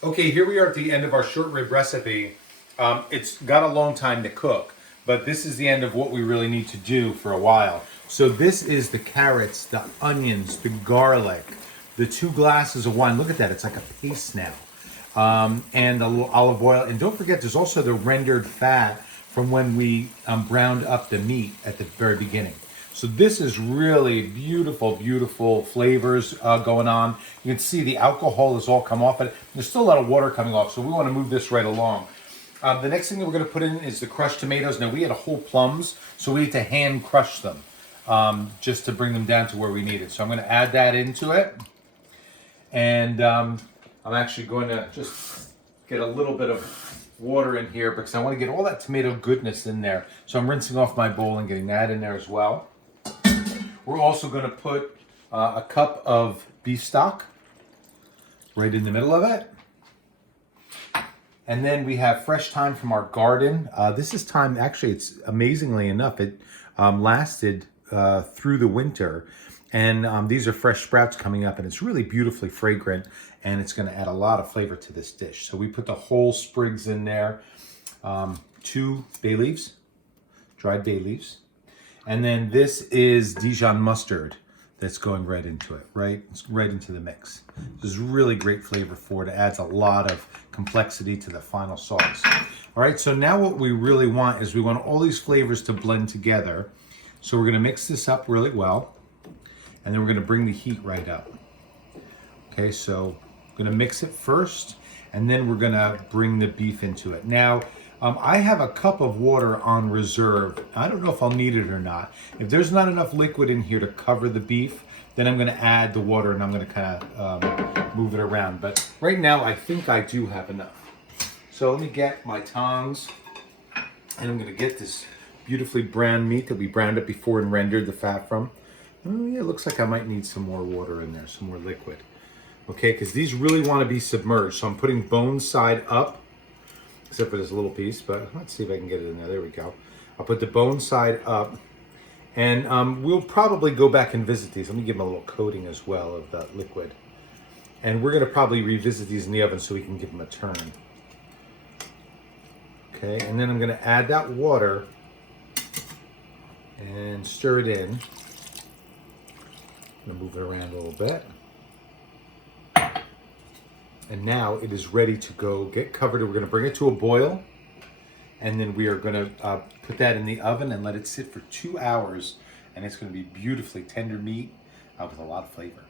Okay, here we are at the end of our short rib recipe. It's got a long time to cook, but this is the end of what we really need to do for a while. So this is the carrots, the onions, the garlic, the 2 glasses of wine. Look at that, it's like a paste now. And a little olive oil. And don't forget, there's also the rendered fat from when we browned up the meat at the very beginning. So this is really beautiful, beautiful flavors going on. You can see the alcohol has all come off, but there's still a lot of water coming off, so we want to move this right along. The next thing that we're going to put in is the crushed tomatoes. Now we had whole plums, so we had to hand crush them just to bring them down to where we need it. So I'm going to add that into it. And I'm actually going to just get a little bit of water in here because I want to get all that tomato goodness in there. So I'm rinsing off my bowl and getting that in there as well. We're also going to put a cup of beef stock right in the middle of it. And then we have fresh thyme from our garden. This is thyme, actually, it's amazingly enough, it lasted through the winter. And these are fresh sprouts coming up, and it's really beautifully fragrant, and it's going to add a lot of flavor to this dish. So we put the whole sprigs in there, 2 bay leaves, dried bay leaves. And then this is Dijon mustard that's going right into it, right? It's right into the mix. This is really great flavor for it. It adds a lot of complexity to the final sauce. All right, so now what we really want is we want all these flavors to blend together. So we're gonna mix this up really well, and then we're gonna bring the heat right up. Okay, so I'm gonna mix it first, and then we're gonna bring the beef into it. Now, I have a cup of water on reserve. I don't know if I'll need it or not. If there's not enough liquid in here to cover the beef, then I'm gonna add the water and I'm gonna kind of move it around. But right now, I think I do have enough. So let me get my tongs, and I'm gonna get this beautifully browned meat that we browned up before and rendered the fat from. Oh yeah, it looks like I might need some more water in there, some more liquid. Okay, because these really wanna be submerged. So I'm putting bone side up, except for this little piece, but let's see if I can get it in there. There we go. I'll put the bone side up, and we'll probably go back and visit these. Let me give them a little coating as well of that liquid. And we're gonna probably revisit these in the oven so we can give them a turn. Okay, and then I'm gonna add that water and stir it in. I'm gonna move it around a little bit. And now it is ready to go get covered. We're gonna bring it to a boil, and then we are gonna put that in the oven and let it sit for 2 hours, and it's gonna be beautifully tender meat with a lot of flavor.